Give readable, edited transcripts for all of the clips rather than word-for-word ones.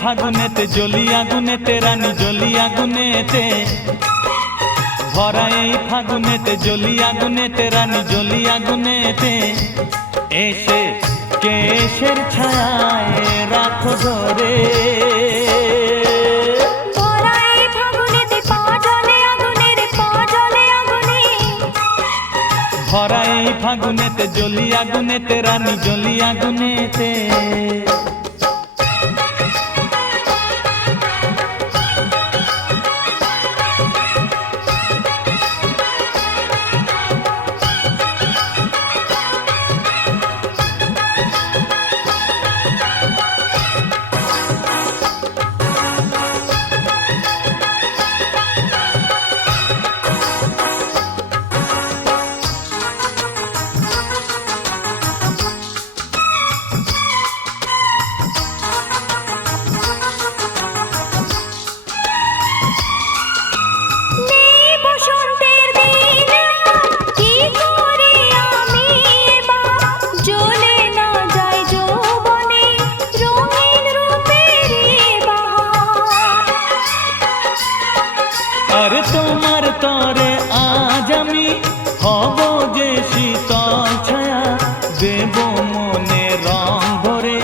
ফাগুনেতে জ্বলি আগুনেতে রানী জ্বলি আগুনেতে, ভরা এই ফাগুনেতে জ্বলি আগুনেতে রানী জ্বলি আগুনেতে, এসে কেশের ছায়ায় রাখো ধরে। ভরা এই ফাগুনেতে জ্বলি আগুনেতে রানী জ্বলি আগুনেতে। আরে তোমার তরে আজ আমি হব যে শীতল ছায়া, দেব মনে রং ভরে,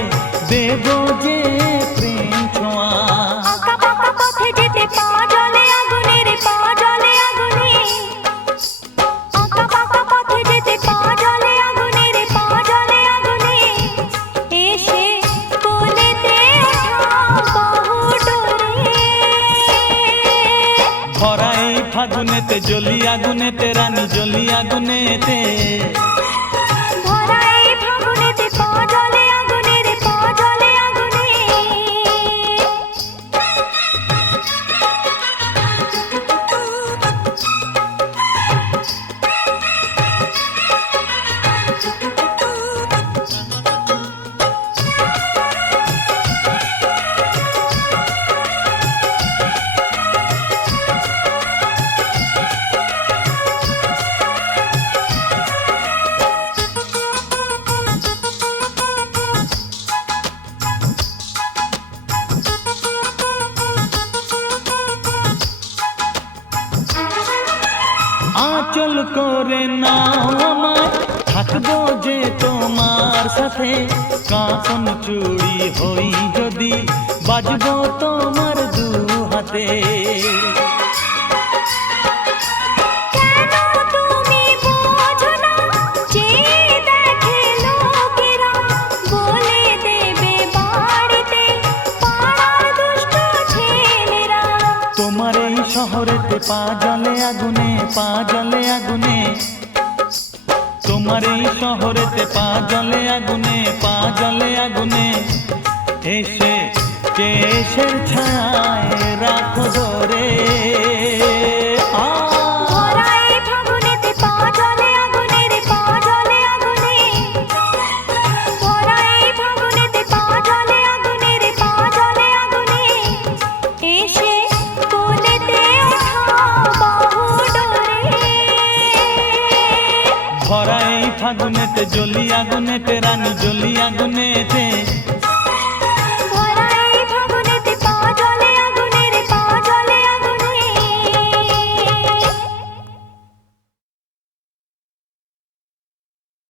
দেব যে প্রেম ছোঁয়া। আঁকা বাঁকা পথে যেতে পা জলে আগুনে রে, পা জলে আগুনে। আঁকা বাঁকা পথে যেতে পা জলে আগুনে রে, পা জলে আগুনে। এসে কোলেতে বাহু ডোরে। ভরা এই ফাগুনেতে জ্বলি আগুনেতে রানী জ্বলি আগুনেতে, ভরা এই ফাগুনেতে পা জলে আগুনে রে, পা জলে আগুনে। আঁচল করে নাও আমায়, থাকবো যে তোমার সাথে, কাঁচন চুড়ি হই যদি বাজবো তোমার দু হাতে। কেন তুমি বোঝো না, যে দেখে লোকেরা বলে দেবে বাড়িতে পাড়ার দুষ্ট ছেলেরা। তোমার এই শহরেতে পা জলে আগুনে, পা জলে আগুনে, তোমার এই শহরেতে পা জলে আগুনে, পা জলে আগুনে, এসে কেশের ছায়ায় রাখো ধরে। ভরা এই ফাগুনেতে পা জলে আগুনে রে, পা জলে আগুনে। ভরা এই ফাগুনেতে পা জলে আগুনে রে, পা জলে আগুনে। এসে কোলেতে বাহু ডোরে। ভরা এই ফাগুনেতে জ্বলি আগুনেতে রানী জ্বলি আগুনেতে,